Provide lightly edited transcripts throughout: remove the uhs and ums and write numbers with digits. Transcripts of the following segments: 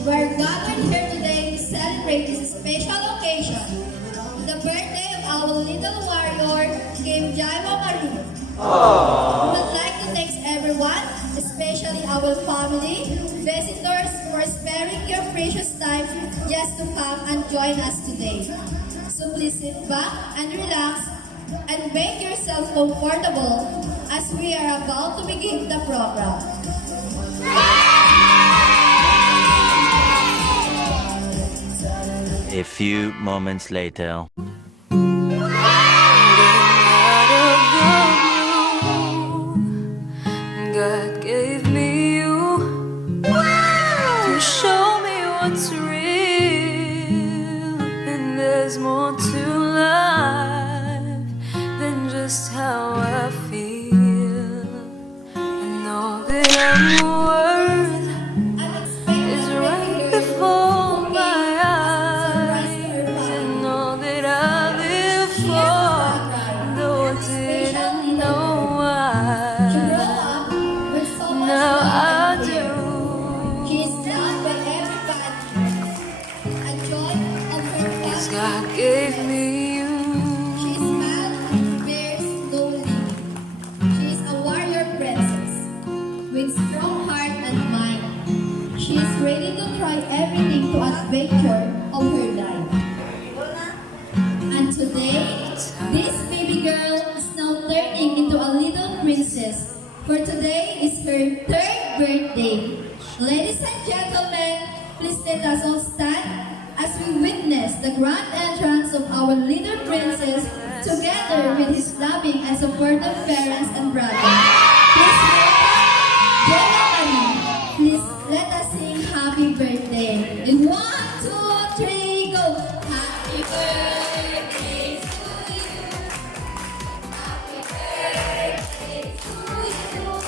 We're gathered here today to celebrate this special occasion, the birthday of our little warrior, King Jaehwa Marie. We would like to thank everyone, especially our family, visitors, for sparing your precious time just to come and join us today. So please sit back and relax and make yourself comfortable as we are about to begin the program. A few moments later. God gave me you to show me what's real, and there's more to life than just how I feel. And all that I'm worth is right before my eyes, and all that I live for, though I didn't know why. Now I do. She is loved by everybody. A joy of her Cause family. God gave me you. She smiles and bears slowly. She is a warrior princess with strong heart and mind. She is ready to try everything to adventure of her life. And today, this baby girl is now turning into a little princess. For today is her 3rd birthday. Ladies and gentlemen, please let us all stand as we witness the grand entrance of our little princess together with his loving and supportive parents and brothers. Please welcome Jaehwa Marie. Please let us sing happy birthday. In 1, 2, 3, go! Happy birthday to you. Happy birthday to you.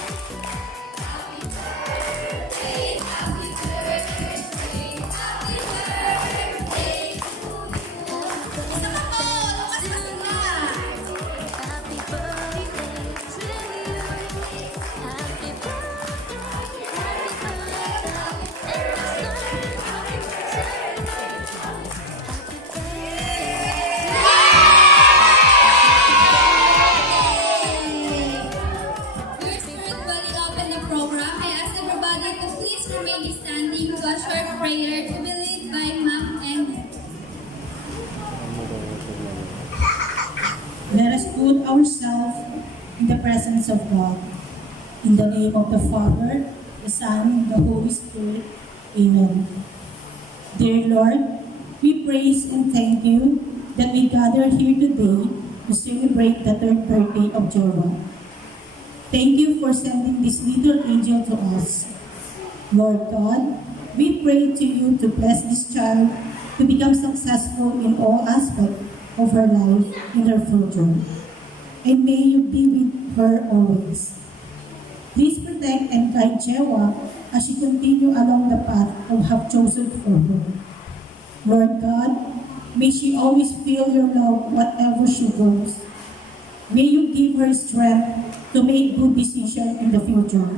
Happy birthday, happy birthday, happy birthday to you. Isa pa po, lukas na sila. Happy birthday to you. Happy We're spiritually open the program. I ask everybody to please remain standing to a short prayer to be led by Ma'am Andy. Let us put ourselves in the presence of God. In the name of the Father, the Son, and the Holy Spirit. Amen. Dear Lord, we praise and thank you that we gather here today to celebrate the 3rd birthday of Jaehwa. Thank you for sending this little angel to us. Lord God, we pray to you to bless this child to become successful in all aspects of her life in her future. And may you be with her always. Please protect and guide Jaehwa as she continue along the path you have chosen for her. Lord God, may she always feel your love whatever she goes. May you give her strength to make good decisions in the future.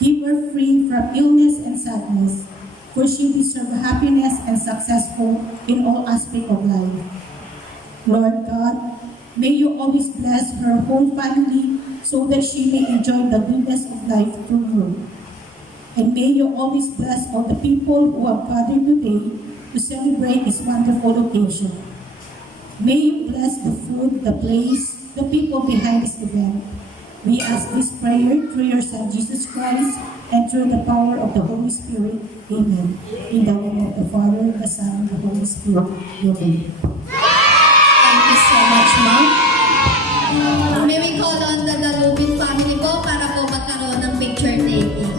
Keep her free from illness and sadness, for she deserves happiness and successful in all aspects of life. Lord God, may you always bless her whole family so that she may enjoy the goodness of life through her. And may you always bless all the people who have gathered today to celebrate this wonderful occasion. May you bless the food, the place, the people behind this event. We ask this prayer through your Son Jesus Christ and through the power of the Holy Spirit. Amen. In the name of the Father, the Son, and the Holy Spirit. Amen. Thank you so much, Ma'am. May we call on the Dalubin family po para po magkaroon ng picture taking.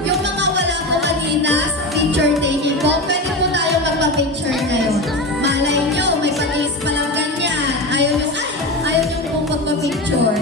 Yung mga wala po kanina sa picture taking po, pwede po tayo magpa-picture ngayon. Malay nyo, may patis pa lang ganyan. Ayaw nyo pong magpa-picture.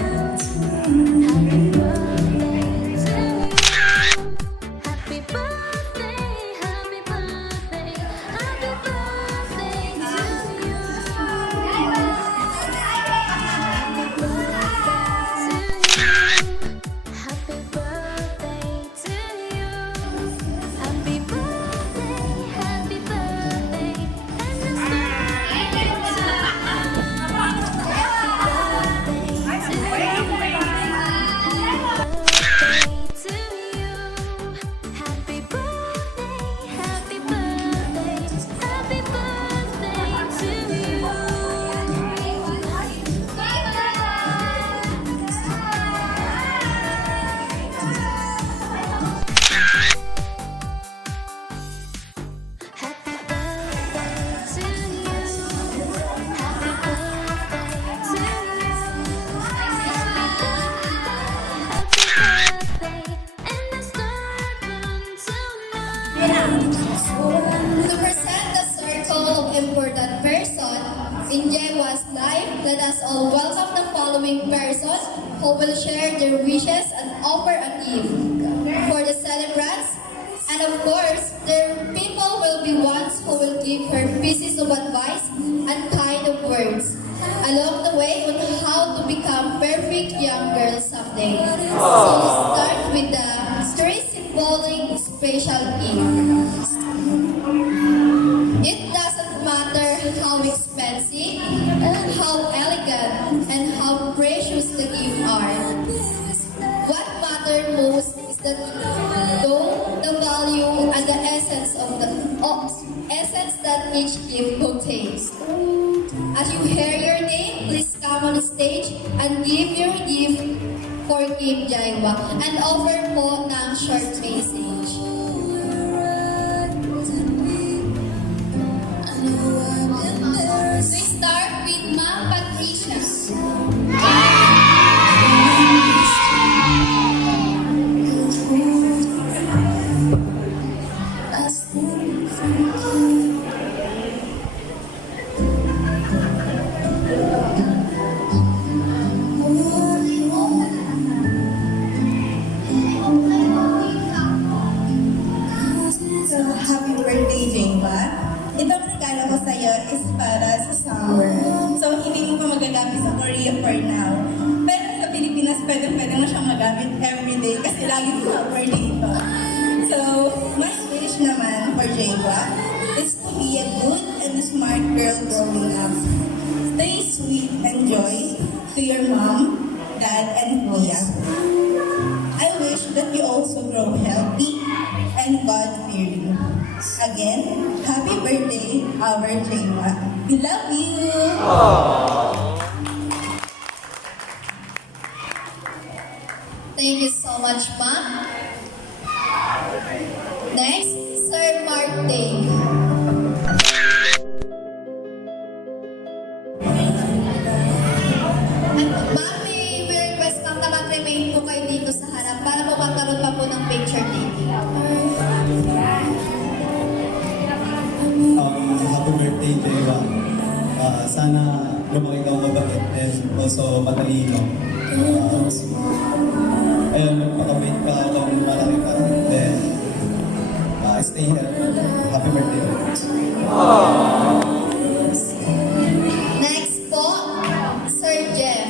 In Jaehwa's life, let us all welcome the following persons who will share their wishes and offer a gift. For the celebrants, and of course, their people will be ones who will give her pieces of advice and kind of words along the way on how to become perfect young girls someday. So let's start with the three symbolic special gift. It doesn't matter how expensive, how elegant, and how precious the gifts are. What matters most is the tone, the value, and the essence essence that each gift contains. As you hear your name, please come on stage and give your gift for Kim Jaehwa and offer po ng short message. We start with Ma'am Patricia. So, happy birthday, Jaehwa. Itong regalo ko sa'yo is para sa summer. So, hindi mo pa magagamit sa Korea for now. Pero sa Pilipinas, pwede mo siyang magamit everyday kasi lagi summer dito. So, my wish naman for Jaehwa is to be a good and smart girl growing up. Stay sweet and joy to your mom, dad, and kuya. I wish that you also grow healthy and God-fearing. Again, happy birthday, our Jaehwa. We love you! Thank you so much, Ma'am. Next, Sir Martin. Ma'am, may request lang na mag-remain po kayo dito sa harap para po magkaroon pa po ng picture taking. Happy birthday, Jaehwa. Sana lumaki kang mabait and also matalino. Ayun, magpakabait ka hanggang malaki ka. Then, stay healthy. Happy birthday. Next po, Sir Jeff.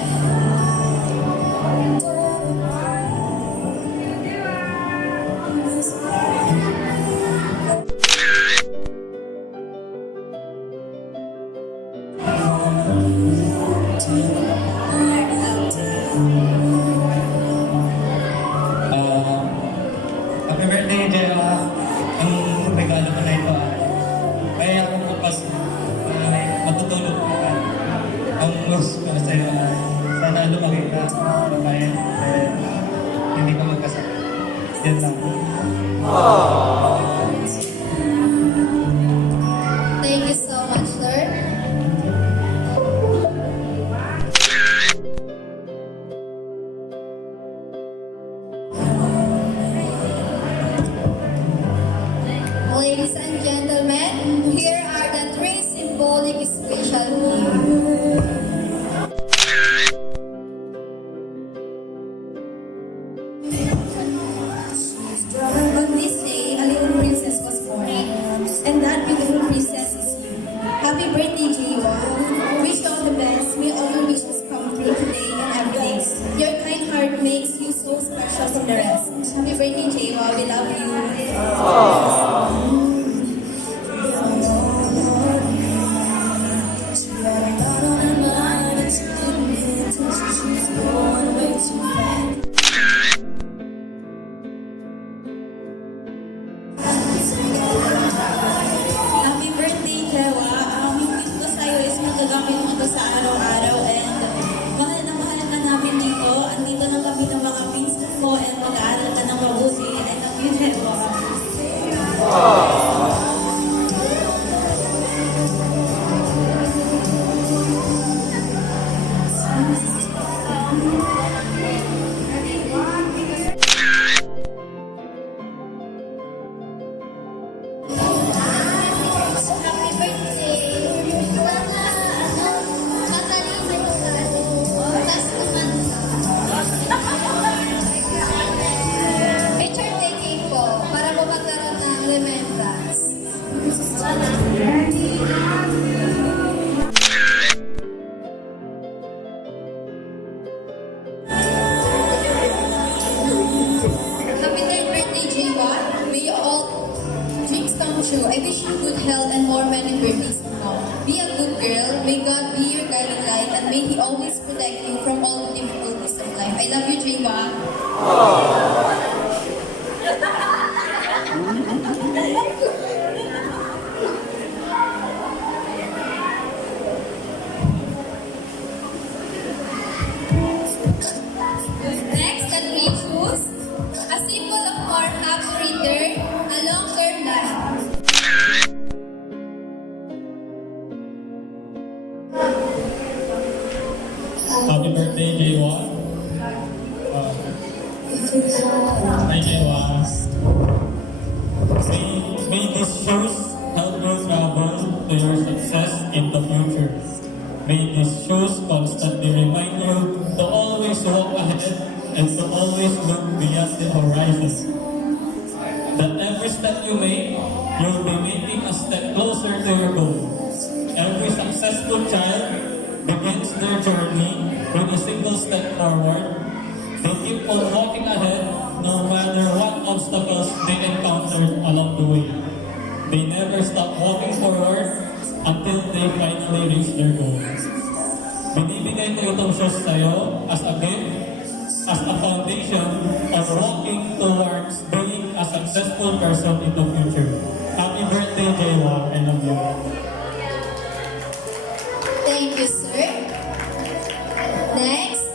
Happy birthday, Jaehwa. Ang regalo ko na ito. Kaya ako bukas matutulog ka. Ang wish ko sa iyo, sana lumaki ka, mabait, hindi ka magkasakit. Yan lang. Thank you so much, sir. Ladies and gentlemen, here are the three symbolic special gifts. girl. May God be your guiding light and may He always protect you from all the difficulties of life. I love you, Jaehwa. Next, that we choose a symbol of more happy return, a long-term life. Happy birthday, Jaehwa. Hi, Jaehwa. May these shoes help you travel to your success in the future. May these shoes constantly remind you to always walk ahead and to always look beyond the horizon. That every step you make, you'll be making a step closer to your goal. Every successful child begins their journey with a single step forward. They keep on walking ahead no matter what obstacles they encounter along the way. They never stop walking forward until they finally reach their goal. Binibigay ko itong shoes sa'yo as a gift, as a foundation of walking towards being a successful person in the future. Happy birthday, Jaehwa. I love you. Thank you, sir. Next,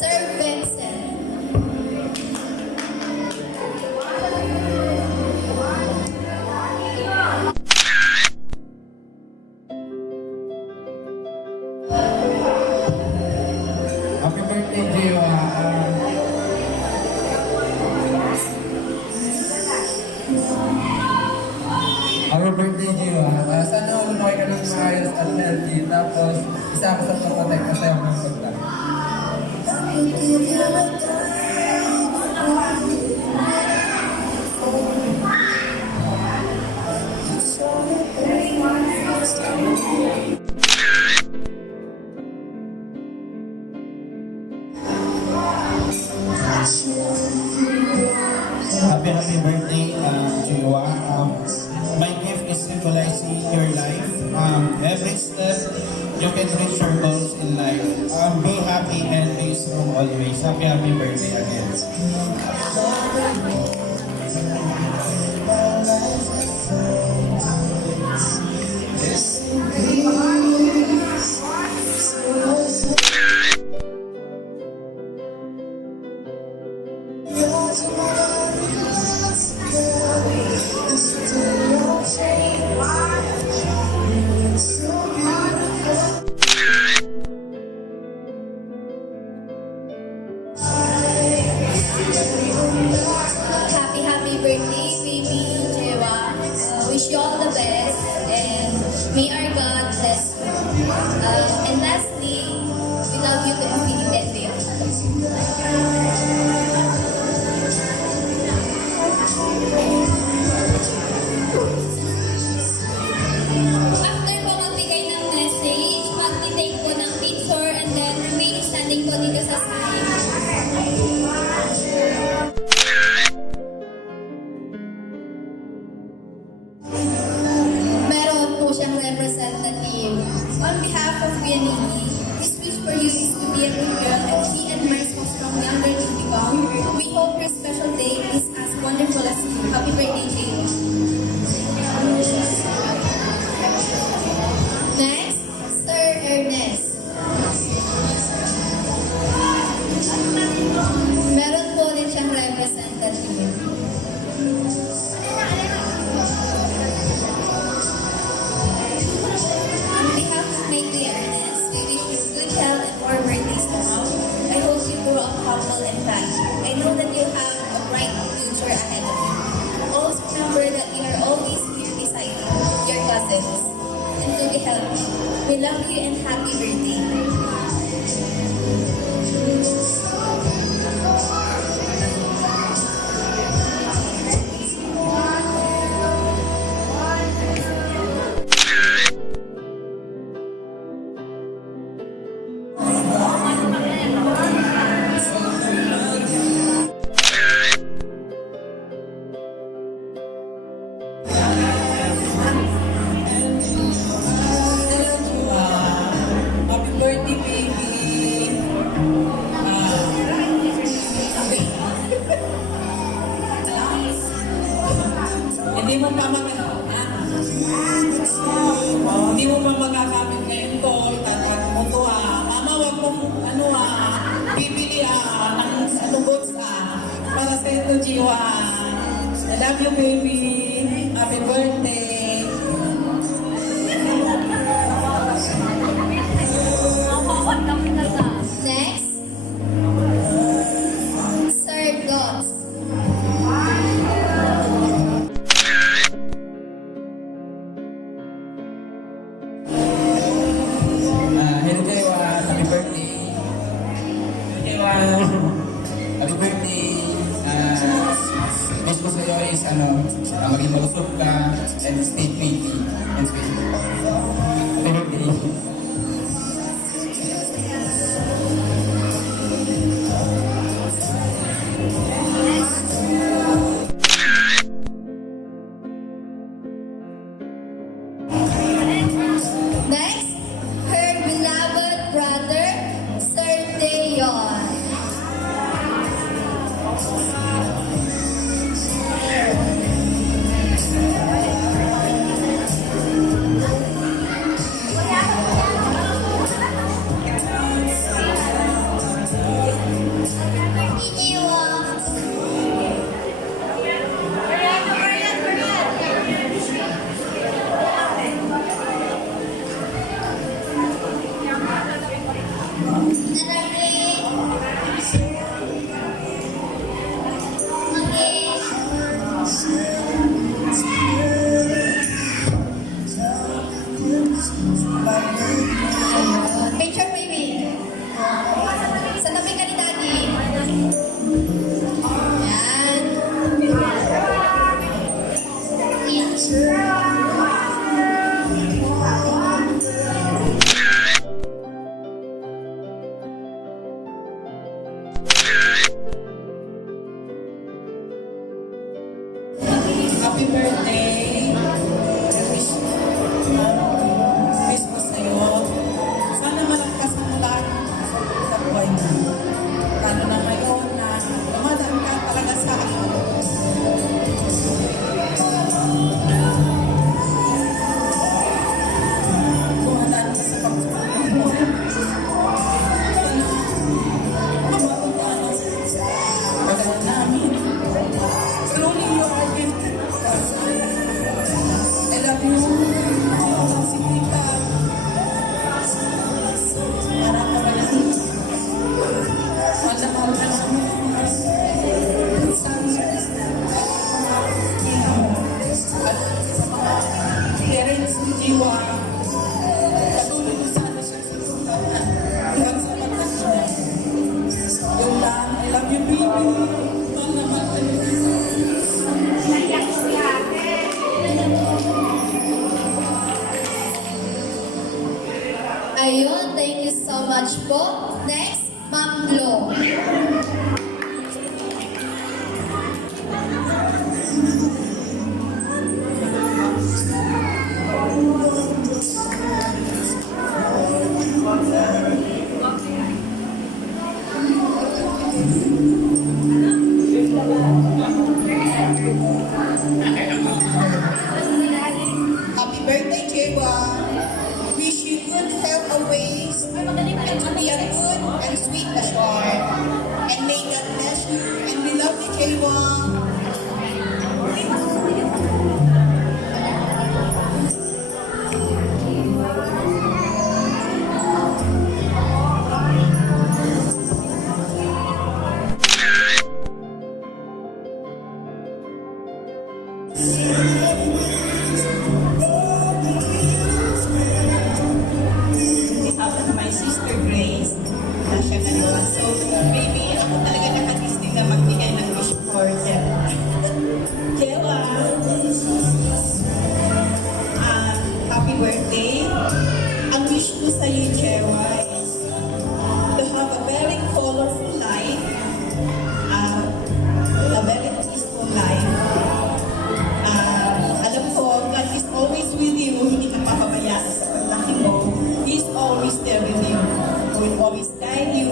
Sir Vincent. Happy birthday, Jaehwa. Happy birthday, Jaehwa. Sana lumaki ka ng maayos at healthy. Tapos, isa ka sa pagpatay kasi ako ng pagkain. Happy birthday, Jaehwa. My gift is symbolizing your life. Every step you can reach your goals in life. Be happy and be strong always. Happy birthday again. Happy birthday, baby Jaehwa. Wish you all the best and may our God bless you. And lastly, we love you to infinity and beyond. After po magbigay ng message, mag-take po ng picture and then remain standing po dito sa side. Meron po siyang representative. On behalf of PNE, this wish for you is to be a good girl and she admires how strong younger to become. We hope your special day is as wonderful as you. Happy birthday, Jaehwa. Next, Sir Ernest. Meron po din siyang representative. On behalf of my dear Ernest, we wish you good health and more birthdays to come. I hope you grow up humble and kind. I know that you have a bright future ahead of you. Always remember that we are always here beside you, your cousins. And to be healthy, we love you and happy birthday. I love you, baby. Happy birthday. Next, Sir Dots. Hello Jaehwa, happy birthday. Hello Jaehwa, happy birthday. Wish ko sa'yo is maging malusog ka and stay pretty and sweet. Happy birthday. Next, her beloved brother, Sir Dayon. Picture baby. Sa tabi ka ni Daddy. Yan. Happy birthday. Wish ko sa'yo. Sana malagkas ang lahat sa buhay mo. Lalo na ngayon na dumadaan ka talaga sa akin. Dumadaan ka sa pagsusunod mo. Sana mabawag ka sa pagdaan namin. Slowly you are gifted. I love you. Si Tita. Para ka wala. Wala ka wala namin. At sa mga parents ni Jaehwa, patuloy ko sana siya sa susunod. Hanggang sa pagkakita. Yung lang, I love you, baby. Mahal na mahal ka niya. Ayun, thank you so much po. Next, Ma'am Glo. Happy birthday, Jaehwa. Wish you good health always and to be a good and sweet as you are. And may God bless you and we love you, Jaehwa. My sister Grace, na siya kanila. So, maybe ako talaga nakatisting na magbigay ng wish for them. Jaehwa, happy birthday. Ang wish ko sa iyo, Jaehwa, is to have a very colorful life, a very peaceful life. Alam ko, God is always with you, hindi ka papabayaan sa paglaki mo. He is always there with you. He will always guide you,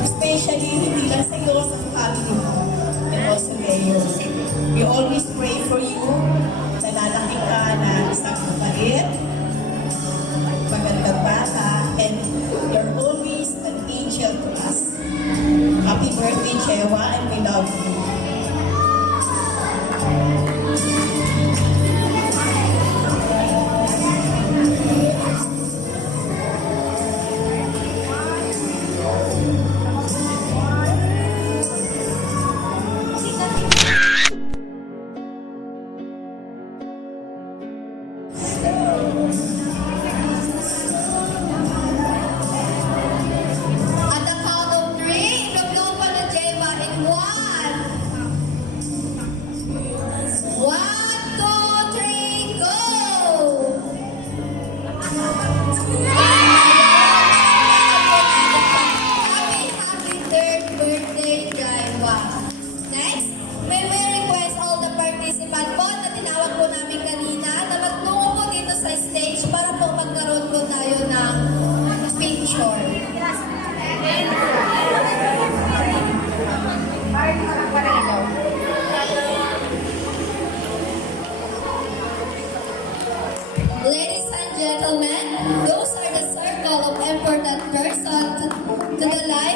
especially hindi lang sa iyo, sa family mo, and also Leo. We always pray for you, na lalaki ka na isang mabait, magandang bata, and you're always an angel to us. Happy birthday, Jaehwa, and we love you.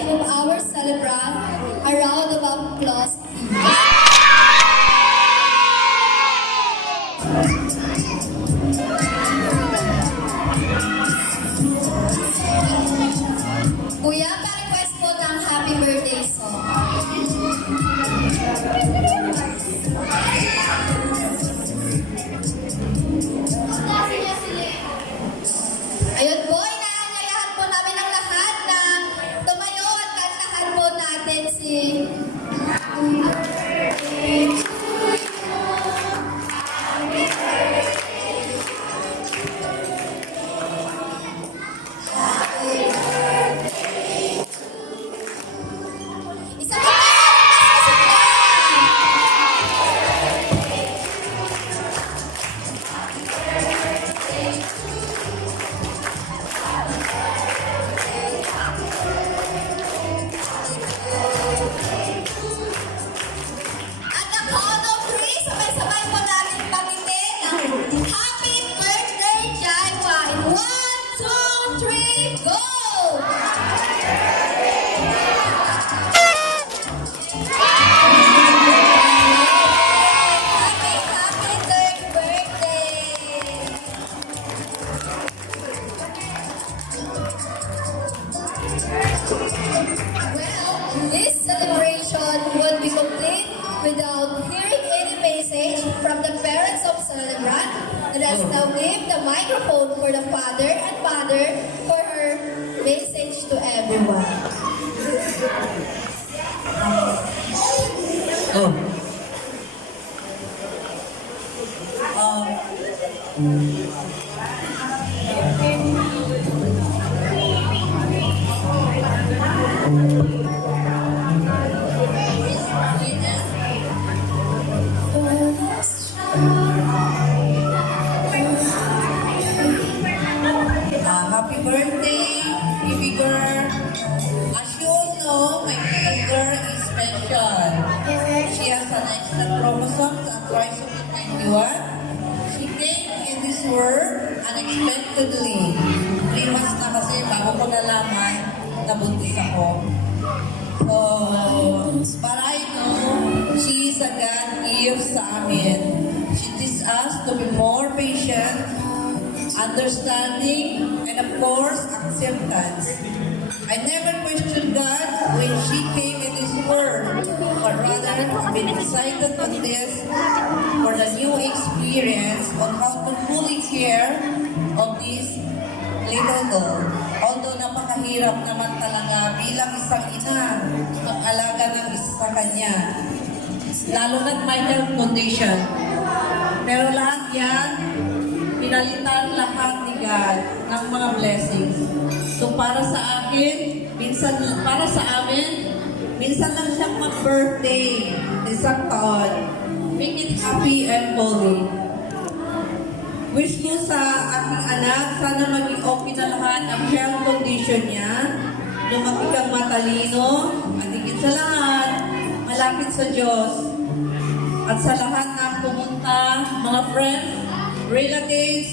name of our celebrant, a round of applause, please. Kuya, pa-request po ng happy birthday song. Ayun po, inaanyayahan po namin ang lahat na tumayo at kantahan po natin si... Isa pa ba? Mas masaya! At the count of three, sabay-sabay po natin pagitin ang happy birthday, Jaehwa! In 1, 2, 3, go! Happy third birthday! Well, this celebration would be complete without hearing any message from the parents of celebrant. Let us now give the microphone for the father and mother for her message to everyone. Happy birthday, baby girl. As you all know, my little girl is special. She has an extra chromosomes and trisomy 21. She came in this world unexpectedly. 3 months na kasi bago ko nalaman na buntis ako. So, but I know she is a God gift sa amin. She teaches us to be more patient, understanding, and of course, acceptance. I never questioned God when she came in this world, but rather I've been excited on this for the new experience on how to fully care of this little girl. Although napakahirap naman talaga bilang isang ina mag-alaga ng isa sa kanya, lalo na't may health condition. Pero lahat yan, pinalitan lahat ni God ng mga blessings. So para sa akin, para sa amin, minsan lang siyang mag-birthday, isang taon. Make it happy and holy. Wish ko sa aking anak, sana maging okay na lahat ang health condition niya. Lumaki kang matalino, at higit sa lahat, malapit sa Diyos. At sa lahat ng pumunta, mga friends, relatives,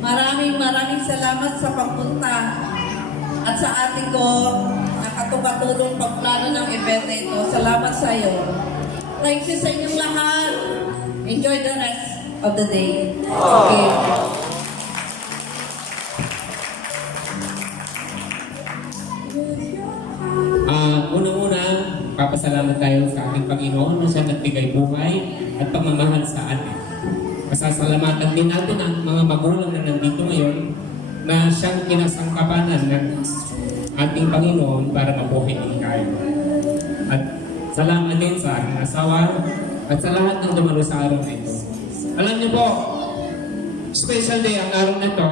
maraming salamat sa pagpunta. At sa ate ko, nakatulong pagplano ng event na ito. Salamat sa iyo. Thank you sa inyong lahat. Enjoy the rest of the day. Okay. Unang-una, papasalamat tayo sa ating Panginoon na siya nagbigay buhay at pagmamahal sa atin. Pasasalamatan din natin ang mga magulang na nandito ngayon na siyang kinasangkapanan ng ating Panginoon para mabuhay din tayo. At salamat din sa aking asawa at sa lahat ng dumalo sa araw na ito. Alam niyo po, special day ang araw na ito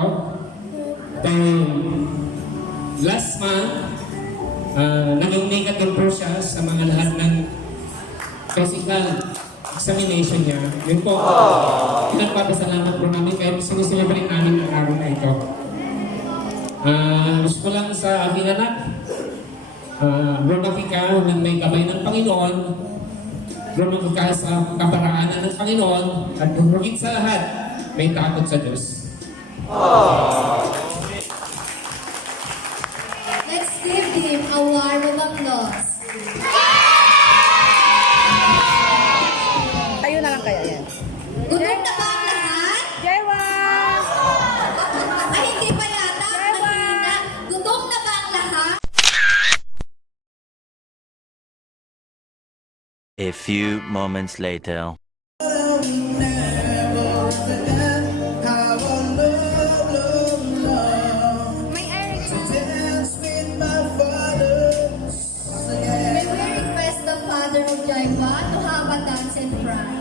dahil last month, naging negative po siya sa mga lahat ng physical examination niya. Yun po, pinagpapasalamat po namin kaya siniselebrate namin ang araw na ito. Gusto ko lang sa aming anak, lumaki ka nang may kamay ng Panginoon, lumaki ka sa kaparaanan ng Panginoon, at higit sa lahat, may takot sa Diyos. Let's give him a warm of applause. A few moments later. May we request the father of Jaehwa to have a dance and cry.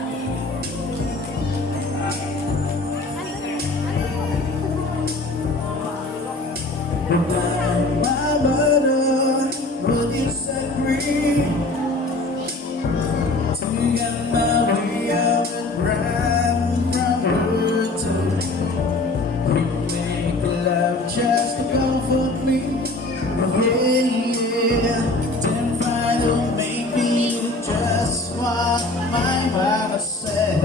My mother will disagree to get married and run from her to we make love just to comfort me. Yeah, then final make me just what my mother said.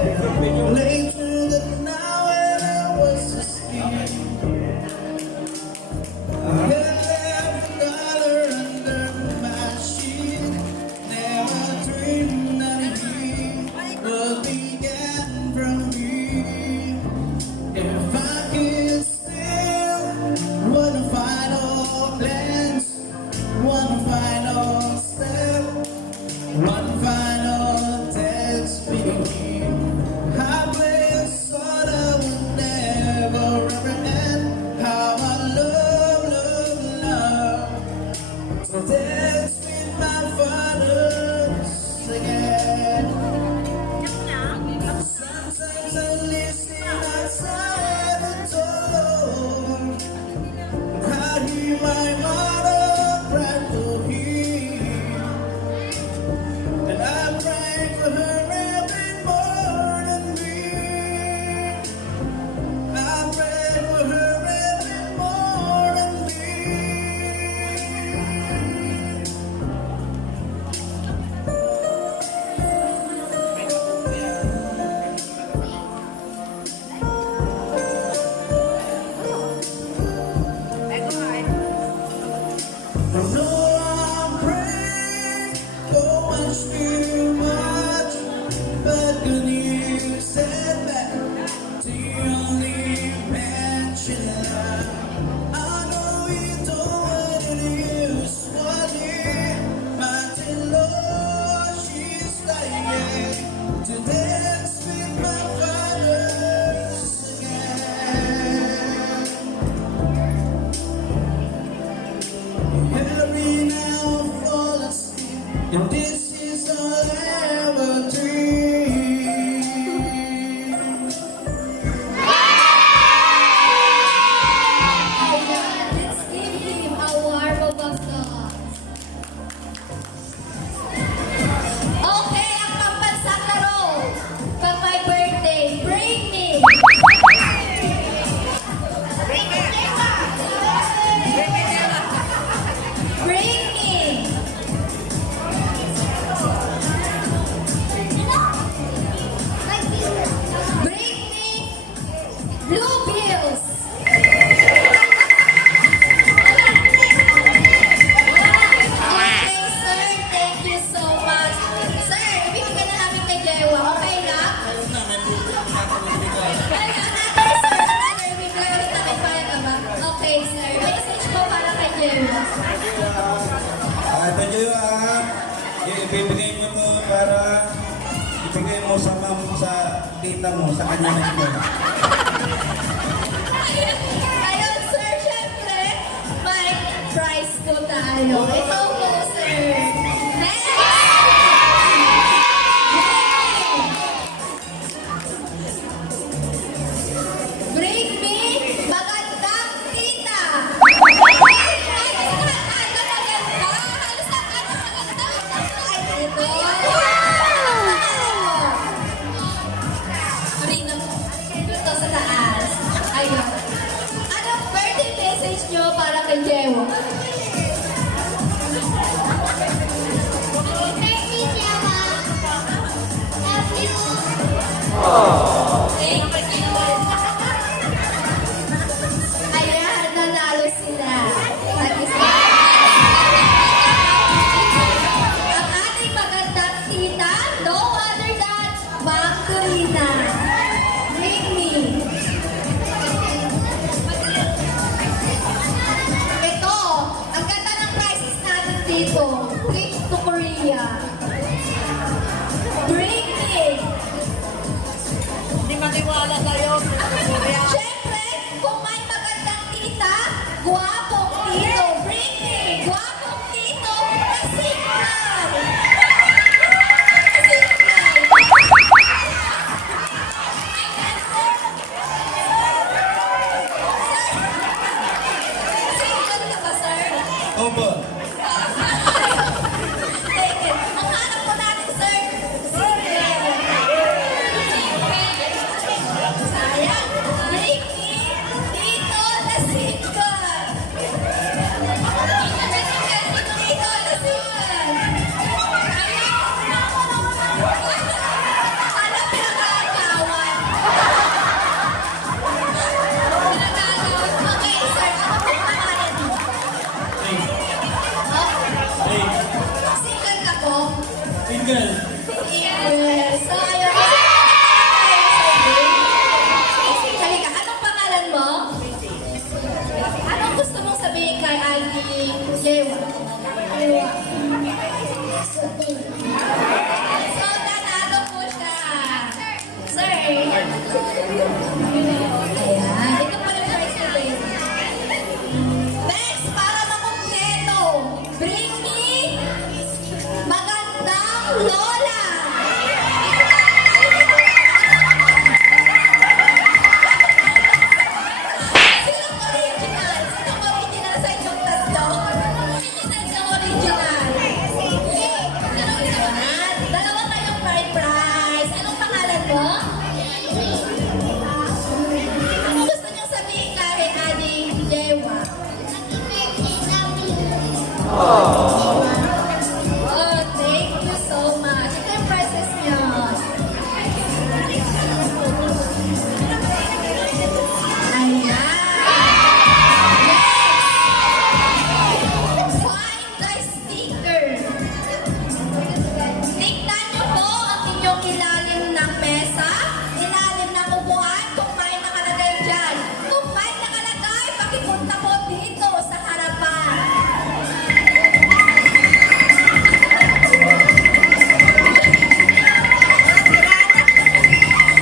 Later than now when I was asleep, I left the dollar under my sheet. Never dreamed that he would begin from me. If I could still one final glance, one final step, one final dance with you. I play a song that will never ever end. How I love to dance with my fathers again. Sometimes I listen outside the door. I hear my mother cry for him, and I pray for her every morning. I pray for her every morning. I know I'm praying so much too much, but good news said that the only mention love. I know you don't want to use what but in Lord she's dying to dance with my fathers again. Every now I fall asleep, and this is all I ever dream. Ayan, let's give him a warm of applause. Okay, ang pambansang laro. Pag my birthday, bring me. Bring me. Bring me blue bills. Okay, sir. Thank you so much. Sir, ibigay na namin kay Jaehwa. Okay lang? Sir, ibigay ulit na kay Paya ka ba? Okay, sir. Message ko para kay Jaehwa. Ito nyo ibibigay nyo mo para ibigay mo sa ma'am, sa tita mo, sa kanya na ito. Ayun, sir, syempre, may prize ko tayo. Ito po, sir. Next! Bring me magandang tita. Ito sa taas. Ayun. Anong birthday message nyo para kay Jaehwa? Thank you, Jaehwa. Love you. Thank you. Ayan, nanalo sila. Ang ating magandang tita, no other than Ma'am Corina. Bring me. Ito, ang ganda ng prizes natin dito. Trips to Korea. Siyempre, kung may magandang tita, guwapong tito, bring me! Guwapong tito, signal! Single ka ba, sir? Opo. Thank you. Ang hanap po natin, sir, single. Sayang. Bring me dito na single. Dito na single. Alam, pinag-aagawan. Pinag-aagawan. Okay, sir. Ano po pangalan mo? Single ka po? Single. Yes. So, ayun. Halika, anong pangalan mo? Anong gusto mong sabihin kay Auntie Jaehwa? So, nanalo po siya. Sir. Ayan. Ito po yung first name. Next, para makumpleto. Bring me magandang lola. Sinong original? Sinong original sa inyong tatlo? Sinong original? Sinong original? Dalawa kayong prize. Anong pangalan mo? Ano gusto niyong sabihin kay Adi Jaehwa? Oh, thank you so much. Ito yung prizes niyo. Ayan. Next. Find the sticker. Tignan niyo po ang inyong ilalim ng mesa, ilalim ng upuan, kung may nakalagay dyan. Kung may nakalagay, pakipunta po dito sa harapan.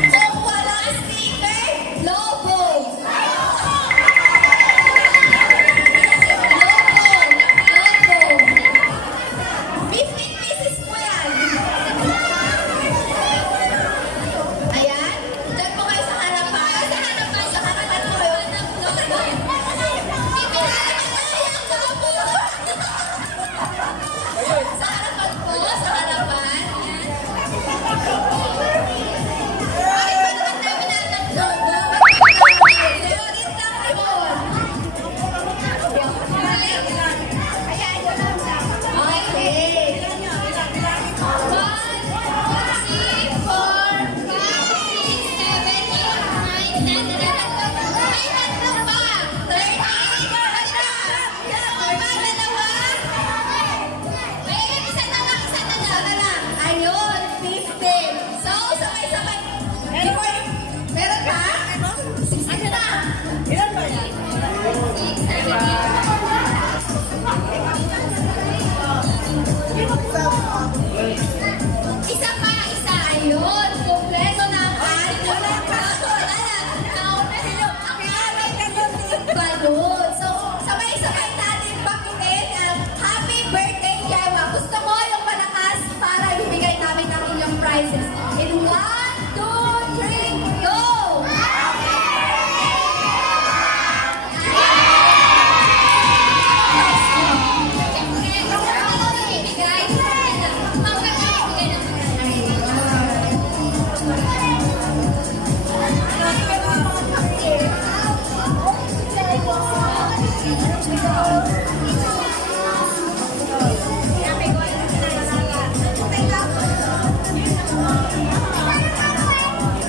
Kung walang sticker, logo. Logo. 15 pieces po yan. Ayan. Diyan po kayo sa harapan. Sa harapan po kayo. Sa harapan po. Sa harapan. Ay, parang ang dami natin logo. Ulit lang yun. Okay. 1, 2, 3, 4, 5, 6, 7, 8, 9, 10, 11, 12, 13. Dalawa. Ay, isa na lang. Ayun, 15. So, sabay-sabay. Meron pa? 16 na. Ilan ba yan? 6, 7, 8. Isa pa, isa. Ayun, kompleto na ang anim. Wala na. Nauna nyo. Ang anim na yung balloon. So, sabay-sabay natin pakitin ang happy birthday, Jaehwa. Gusto mo yung malakas para ibigay namin ang inyong prizes. In 1, 2, 3, go!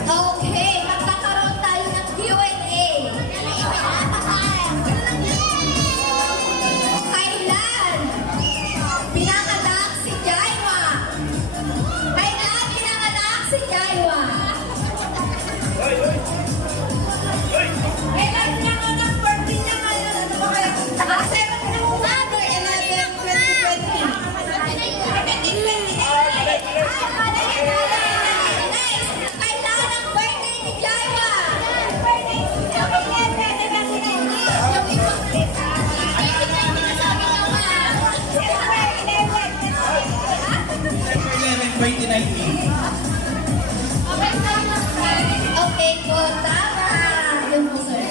Okay, magkakaroon tayo ng Q&A. Kailan pinanganak si Jaehwa? Kailan pinanganak si Jaehwa? Kailan pinanganak birthday niya ngayon? Ano ba kaya? 7 na VIP. Okay po, tama. Yun po, sir.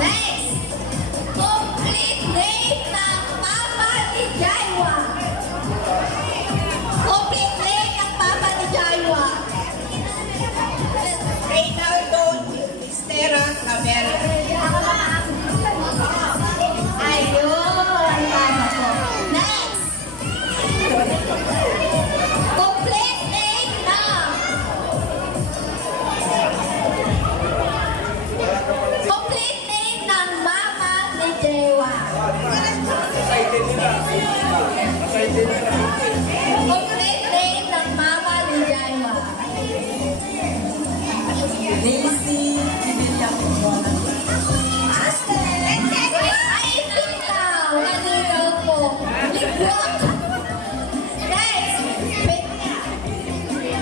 Next, complete name ng Papa ni Jaehwa. Complete name ng Papa ni Jaehwa. Reynaldo Estera Lavera. Ayun, tama po. Next, complete name ng complete name ng Mama ni Jaehwa. Complete name ng Mama ni Jaehwa. Daisy Ibilla Pumona. Ay, bitaw! Kanino po? Libwak! Next,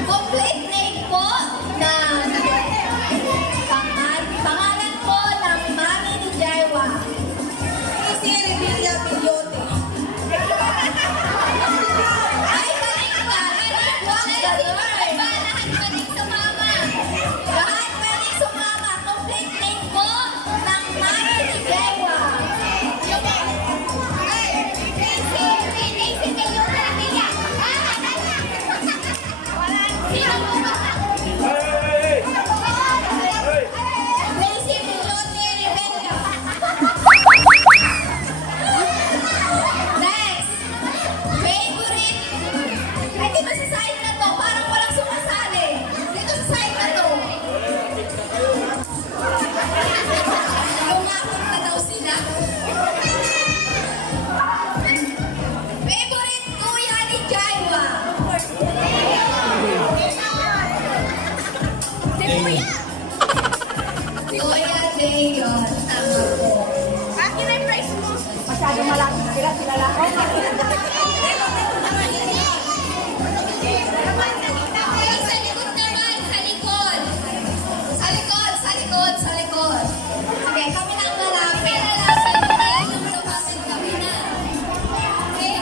complete name po ng pangalan po ng Mami ni Jaehwa. Si Revilla Pillote. Ay, balik ka! Libwak! Ganun! Lahat balik sa mama! Lahat balik sa mama! Complete name po ng Mami ni Jaehwa. Next, favorite. Ay, dito sa side na to, parang walang sumasali. Dito sa side na to. Umakot na daw sila. Favorite kuya ni Jaehwa. Si Kuya. Kuya Jayon. Tama po. Akin ang price mo. Masyado malaki sila lang. Ay, sa likod naman, sa likod. Sa likod, sa likod, sa likod. Sige, kami na ang malapit. Lumapit kami na. Okay.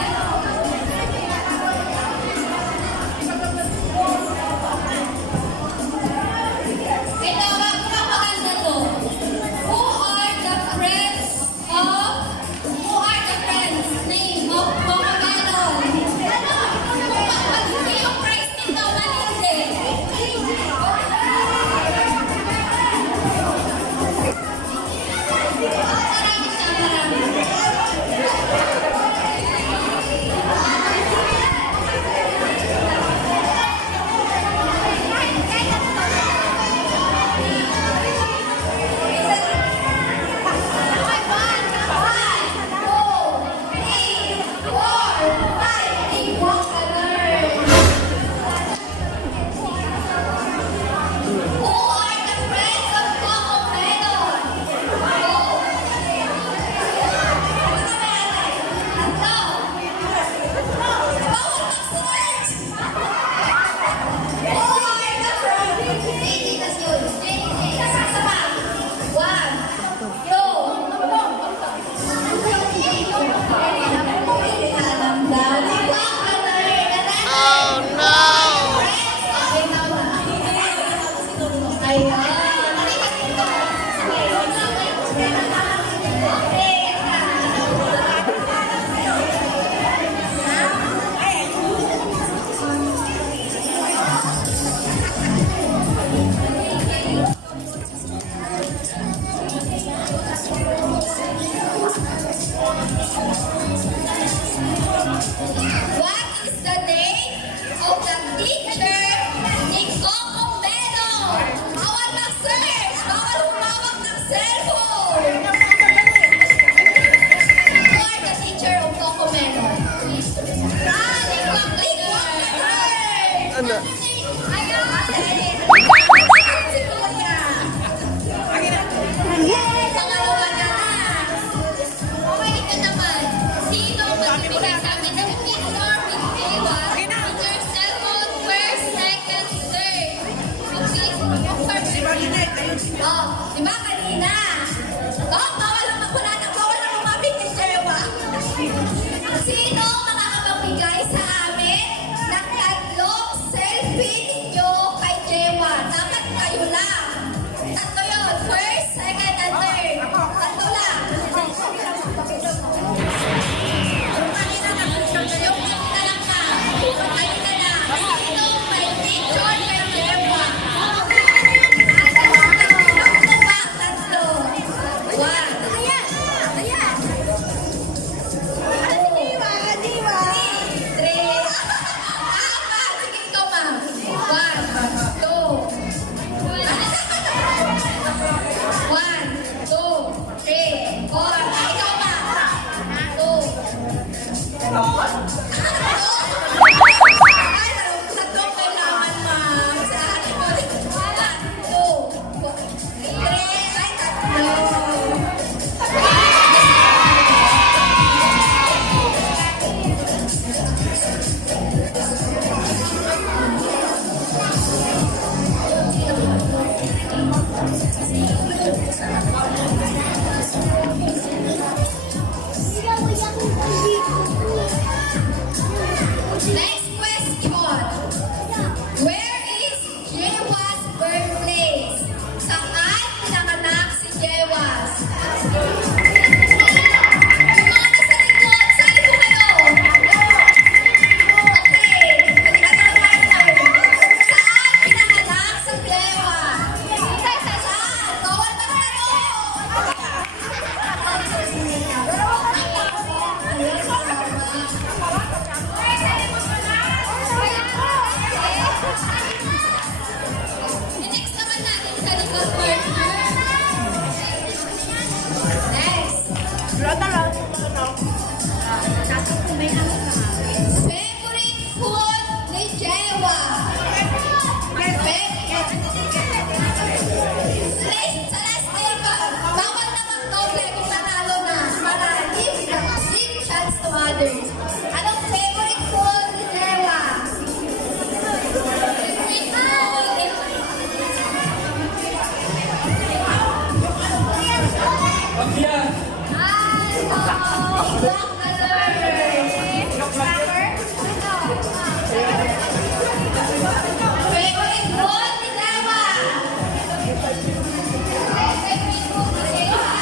Ito, magpapaganda to. Who are the friends name of Cocomelon? Malindi yung price nito, malindi. Marami siya, marami. What is the name of the teacher ni Cocomelon? Bawal mag-search! Bawal humawak ng cellphone! Who are the teacher of Cocomelon? Likwak! Ano? Ayun! Si Kuya! Pangalawa na! Okay, ito naman. Sino magbibigay sa amin ng picture with Jaehwa with your cellphone first, second, third? Okay. Oh, di ba kanina? Oh, bawal na lumapit ni Jaehwa. Sino makakapagbigay sa amin ng tatlong cellphone? Tatlong kailangan, ma'am. Sa akin ko. 1, 2, 3. Ay, tatlo. Next question. Where is Jaehwa's birthplace? Saan pinanganak si Jaehwa's? Yung mga nasa likod, saan po kayo? Okay. Balikan na naman tayo. Saan pinanganak si Jaehwa? Saan? Bawal next naman natin sa likod partner. Next. Favorite food ni Jaehwa? Sa last table, bawal na mag-doble kung nanalo na para give chance to others. Anong favorite food ni Jaehwa? Favorite food? Pagya! Favorite food ni Jaehwa? Favorite food ni Jaehwa?